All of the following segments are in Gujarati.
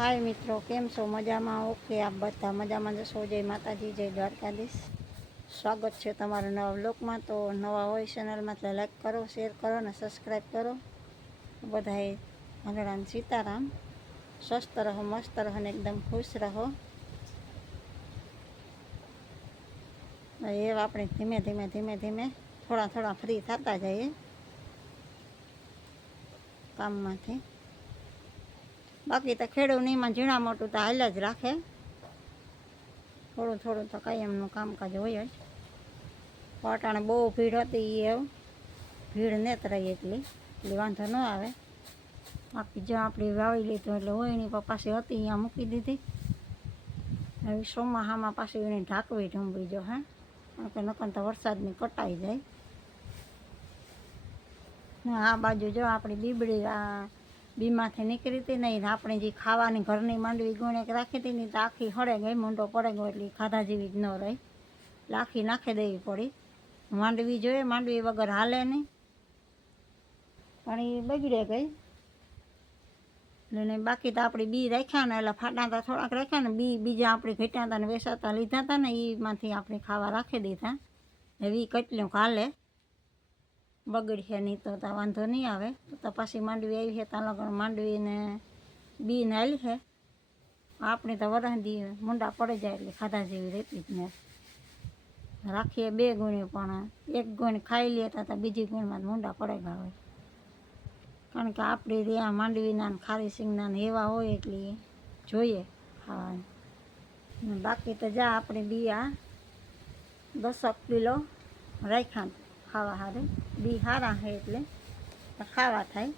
હાય મિત્રો, કેમ છો? મજામાં ઓકે આપ બધા મજામાં જશો જય માતાજી, જય દ્વારકાધીશ. સ્વાગત છે તમારા નવા બ્લોગમાં તો નવા હોય ચેનલમાં તો લાઈક કરો શેર કરો અને સબસ્ક્રાઈબ કરો. બધાએ ભગવાન સીતારામ. સ્વસ્થ રહો, મસ્ત રહો અને એકદમ ખુશ રહો. એ આપણે ધીમે ધીમે ધીમે ધીમે થોડા થોડા ફ્રી થતા જઈએ. કામમાંથી. બાકી તો ખેડૂતનીમાં ઝીણા મોટું તો હાલ જ રાખે. થોડું થોડું તો કાયમનું કામકાજ હોય જ. પાટાણે બહુ ભીડ હતી એ ભીડ નેત રહી એટલી, એટલે વાંધો ન આવે. બાકી જો આપણે વાવી લીધું એટલે હોય એની પાસે હતી અહીંયા મૂકી દીધી. હવે ચોમાસામાં પાછી એને ઢાંકવી ઢંભી જો, હે. કારણ કે નકર તો વરસાદની કટાઈ જાય. આ બાજુ જો આપણી બીબડી, આ બીમાંથી નીકળી હતી નહીં આપણે જે ખાવાની ઘરની માંડવી ગુણેક રાખી હતી નહીં તો આખી હળે ગઈ મૂંડો પડે ગયો એટલે ખાધા જેવી જ ન રહી. લાખી નાખી દેવી પડી. માંડવી જોઈએ, માંડવી વગર હાલે નહીં. પણ એ બગડે ગઈ. એટલે બાકી તો આપણે બી રાખ્યા ને, એટલે ફાટા થોડાક રાખ્યા ને, બી બીજા આપણે ઘટ્યા હતા ને વેસાતા લીધા હતા ને એમાંથી આપણે ખાવા રાખી દીધા. એવી કેટલું હાલે બગડશે નહીં તો ત્યાં વાંધો નહીં આવે. તો પાછી માંડવી આવી છે ત્યાં લગણ માંડવીને બીને આવી છે. આપણે તો વરાંધી મુંડા પડી જાય એટલે ખાધા જેવી રહેતી જ ને રાખીએ બે ગુણી, પણ એક ગુણ ખાઈ લેતા તો બીજી ગુણમાં મુંડા પડે ગાવે કારણ કે આપણી રહ્યા માંડવીના ખારી સિંગના એવા હોય એટલે જોઈએ ખાવાનું. બાકી તો જા, આપણે બિયા દસક કિલો રાખ્યા ખાવા હારે. બી સારા હે એટલે ખાવા થાય.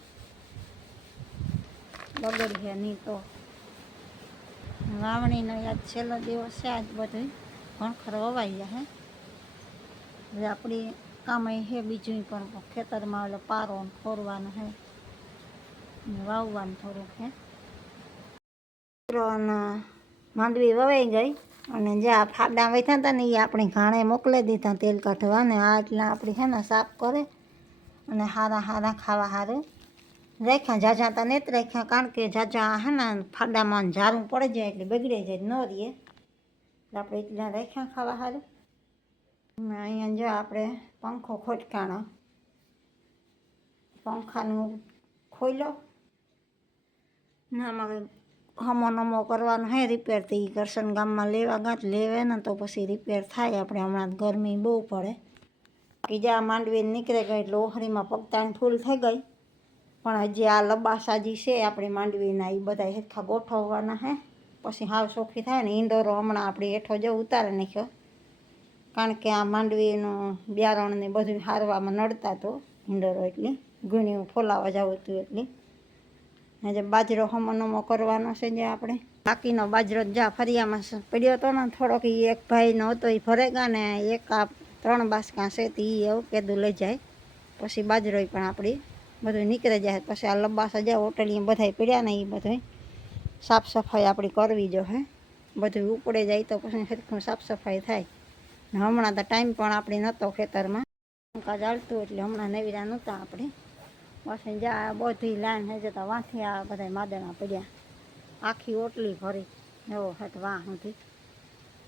બગડી નહીં તો. વાવણીનો યાદ છેલ્લો દિવસ છે આજ બધું ઘણખર વવાઈ જાય હવે આપણી કામ હે છે બીજું પણ ખેતરમાં એટલે પારો ખોરવાનું છે વાવવાનું થોડુંક હે. માંડવી વવાઈ ગઈ. અને જે આ ફાડા વેઠા હતા ને એ આપણે ઘાણે મોકલી દીધા તેલ કાઢવા ને આ એટલા આપણી છે ને સાફ કરે અને હારા હારા ખાવા હારું રાખ્યા. જાજા તા નેત રાખ્યા કારણ કે જાજા હે ને ફાડામાં ઝારું પડી જાય એટલે બગડી જાય ન રહીએ. આપણે એટલા રાખ્યા ખાવા હારું. અહીંયા જો આપણે પંખો ખોટકાણો. પંખાનું ખોલ્યો ના આમાં હમો નમો કરવાનો હે રિપેર તો એ કરશન ગામમાં લેવા ગાત લેવે ને તો પછી રિપેર થાય. આપણે હમણાં ગરમી બહુ પડે. જ્યાં માંડવી નીકળે ગઈ એટલે ઓહરીમાં પગતાણ ફૂલ થઈ ગઈ. પણ હજી આ લબાસાજી છે, આપણી માંડવીના એ બધા હેરખા ગોઠવવાના હે. પછી હાવ સોખી થાય ને ઈંડોરો હમણાં આપણે હેઠો જો ઉતારે નાખ્યો. કારણ કે આ માંડવીનું બિયારણ ને બધું હારવામાં નડતા તો ઈંડોરો એટલી ગુણ્યું ફોલાવા જવું હતું એટલી. જે બાજરો હમો નમો કરવાનો છે જે આપણે. બાકીનો બાજરો જા ફરિયામાં પડ્યો હતો ને થોડોક એ એક ભાઈનો હતો એ ભરેગા ને એક આ ત્રણ બાસકા છે તે એવું કેદું લઈ જાય. પછી બાજરો પણ આપણી બધું નીકળી જાય. પછી આ લંબાસા જાય હોટલી બધાય પડ્યા ને એ બધું સાફ સફાઈ આપણી કરવી જો હે. બધું ઉપડે જાય તો પછી સરખું સાફ સફાઈ થાય. ને હમણાં તો ટાઈમ પણ આપણી નહોતો ખેતરમાં. કામકાજ ચાલતું એટલે હમણાં નવીરા નહોતા આપણે પછી જ્યાં બધી લાઈન હે જતા વાંથી આ બધા માદણા પડ્યા. આખી ઓટલી ભરી. એવો હટ વાહ સુધી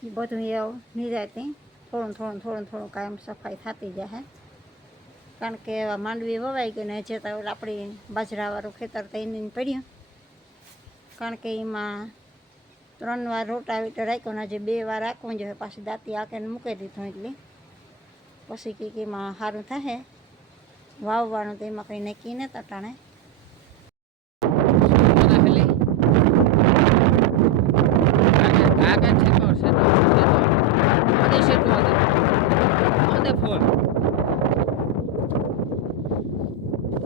એ બધું એવું નિરાયતી. થોડું થોડું થોડું થોડું કાયમ સફાઈ થતી જાય કારણ કે એવા માંડવી વવાઈ ગઈ ને જે ઓલા આપણી બાજરાવાળું ખેતર તો એની પડ્યું. કારણ કે એમાં ત્રણ વાર રોટાવીટર રાખ્યો ને જે બે વાર રાખવું જોઈએ પાછી દાંતી આકેને મૂકી દીધું એટલે. પછી કંઈક એમાં સારું થાય વાવવાનું તો એમાં કંઈ નક્કી નતા ટાણે Hola, Feli. કાકા છેટો છેટો છેટો અદે છેટો અદે અદે ફોન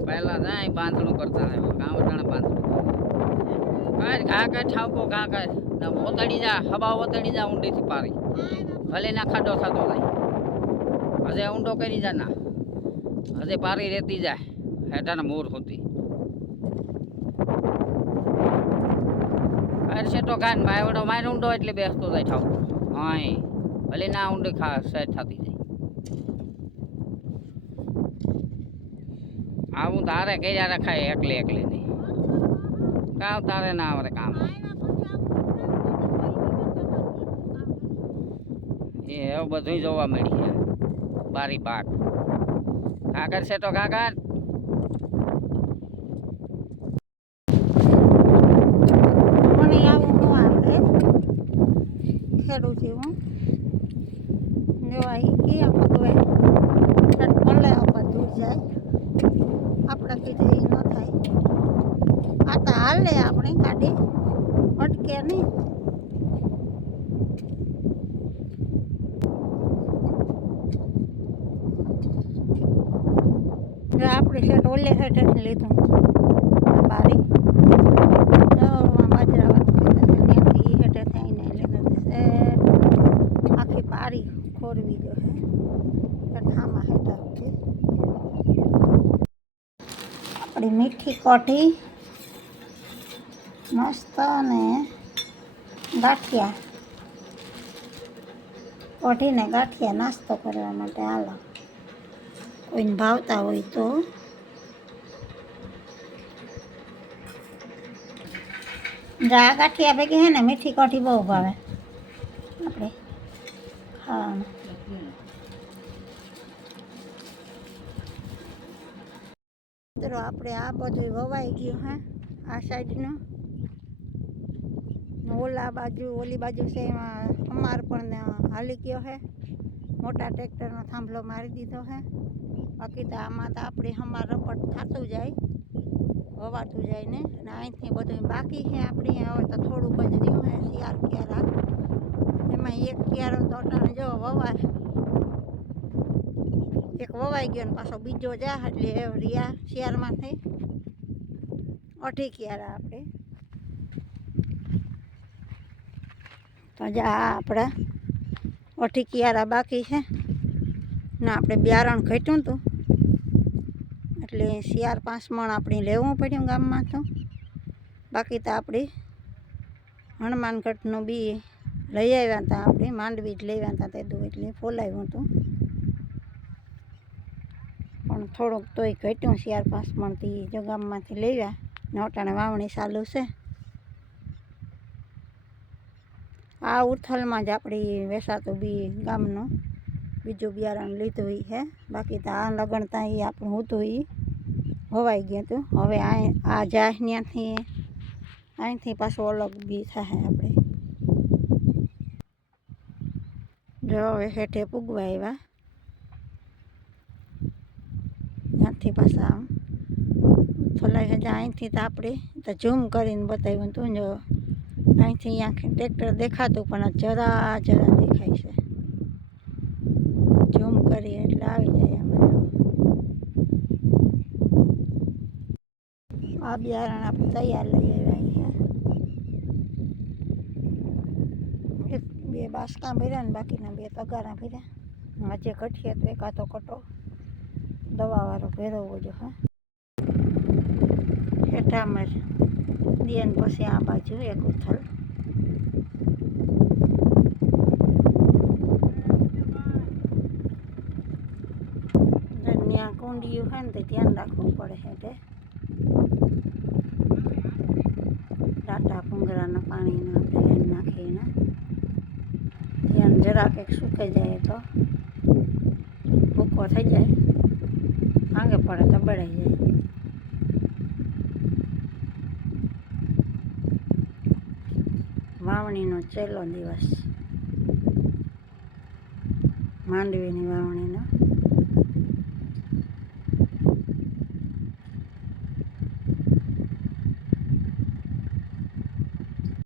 પહેલા જાય બાંધણું કરતા કામ વટાણે બાંધણું કાંઈ ઘા કાંઈ ઠાવકો ઘા કાંઈ ને ઓતડી જા હવા વતડી જા ઊંડીથી પારી ભલે ના ખાડો થતો નહીં હજે ઊંડો કરી જા ના હજે પારી રહેતી જાય. હેઠાના મોર હોતી. છે તો કાન ભાઈવડો માયર ઊંડો એટલે બેસતો જાય ઠાવ હાય ભલે ના ઊંડે ખા સેટ થતી જાય. આવું તારે કર્યા રખાય એકલે એકલે નહીં. કામ તારે ના આવડે કામ. એ એવું બધું જોવા મળી બારી બાગ. કાકર છે તો કાગર મને આવું ન આવડે ખેડૂત જેવું જોવા એ ક્યાં પકવે પલે ઉપર દૂર જાય આપણાથી તો ન થાય આ તો હાલે આપણે ગાડી અટકે નહીં જો આપણે શેઠ ઓલે હેઠે લીધું. બારી. આખી બારી ખોરવી જો હે. કઠામાં હેઠા આપણી મીઠી કોઠી મસ્ત અને ગાંઠિયા. કોઠીને ગાંઠિયા નાસ્તો કરવા માટે હાલો. કોઈને ભાવતા હોય તો જા ગાંઠિયા ભેગી હે ને, મીઠી કોઠી બહુ ભાવે. આપણે. ખાવાનું મિત્રો આપણે આ બધું વવાઈ ગયું, હે, આ સાઈડનું. ઓલા બાજુ, ઓલી બાજુ છે એમાં અમાર પણ હાલી ગયો હે. મોટા ટ્રેક્ટરનો થાંભલો મારી દીધો હે. બાકી તો આમાં તો આપણે હમાર રપટ થતું જાય. વવાતું જાય ને, અને અહીંથી બધું બાકી છે આપણે, હવે તો થોડુંક જ રહ્યું હે, શિયાળ ક્યારા એમાં એક ક્યારો તો અટાણે જો વવાય. એક વવાઈ ગયો ને પાછો બીજો જા, એટલે એ રિયા શિયાળમાંથી અઢી ક્યારા આપણે. તો જા આ આપણા. અઢી ક્યારા બાકી છે. ને આપણે બિયારણ ઘટ્યું હતું એટલે શિયાર પાંચ મણ આપણે લેવું પડ્યું ગામમાં તો. બાકી તો આપણે હનુમાનગઢનું બી લઈ આવ્યા હતા આપણે માંડવી જ લેવા હતા તે દુ એટલે ફોલાવ્યું હતું. પણ થોડુંક તોય ઘટ્યું શિયાર પાંચ મણથી જો ગામમાંથી લેવ્યા નોટાણે વાવણી ચાલુ છે. આ ઉથલમાં જ આપણી વેસાતું બી ગામનું બીજું બિયારણ લીધું હે. બાકી તો આ લગણતા એ આપણું હતું એ હોવાઈ ગયું હતું હવે આ આ જાય ત્યાંથી અહીંથી પાછું અલગ બી થાય આપણે. જો હવે હેઠે પૂગવા આવ્યા. ત્યાંથી પાછા આમ. થોલાઈ હજા અહીંથી તો આપણે તો ઝૂમ કરીને બતાવ્યું હતું જો અહીંથી અહીંયા ટ્રેક્ટર દેખાતું પણ જરા જરા દેખાય છે ઝૂમ કરીએ એટલે આવી જાય આમાં જો. આ બિયારણ આપણે તૈયાર લઈ આવ્યા અહીંયા. એક, બે બાસકા ભર્યા ને બાકીના બે તગારા ભર્યા. આજે કઠીએ તો એકાદો કટો દવાવાળો ભેરવવો જો હા. હેઠામર દિયન પછી આ બાજુ એક ઉથલ. ત્યાં કુંડિયું હોય ને તો ધ્યાન રાખવું પડે હેઠે. ટાટા પાણીને આપણે નાખીને ધ્યાન જરાક એક સુકાઈ જાય તો ભૂકો થઈ જાય. ભાંગે પડે તો બળાઈ જાય. વાવણીનો છેલ્લો દિવસ. માંડવીની વાવણીનો.